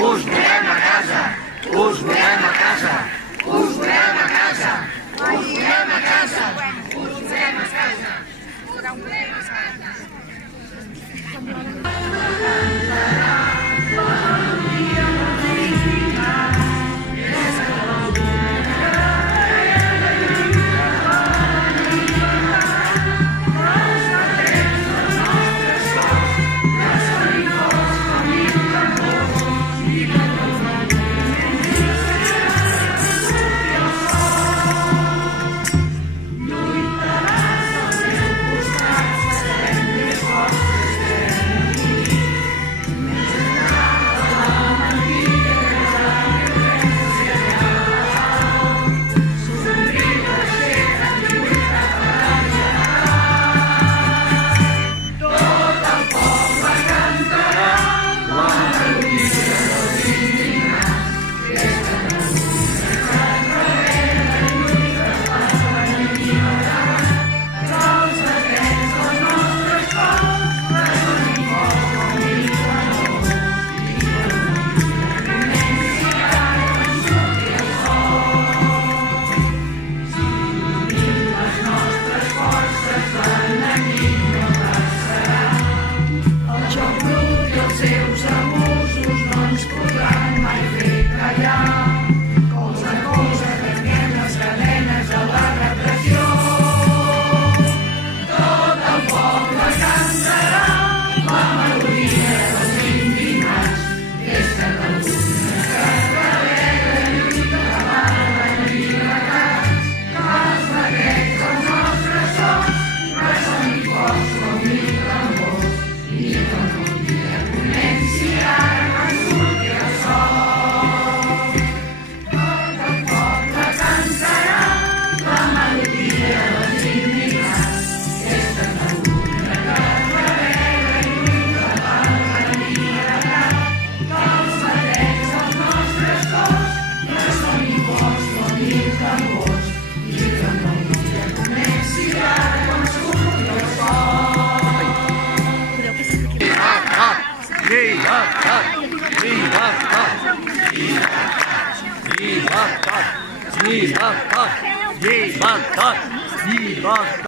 Us volem a casa! Us volem a casa! Us volem a casa! Us volem a casa! Us volem a casa! Serà un ple a casa! Libertad! Libertad! Libertad! Libertad!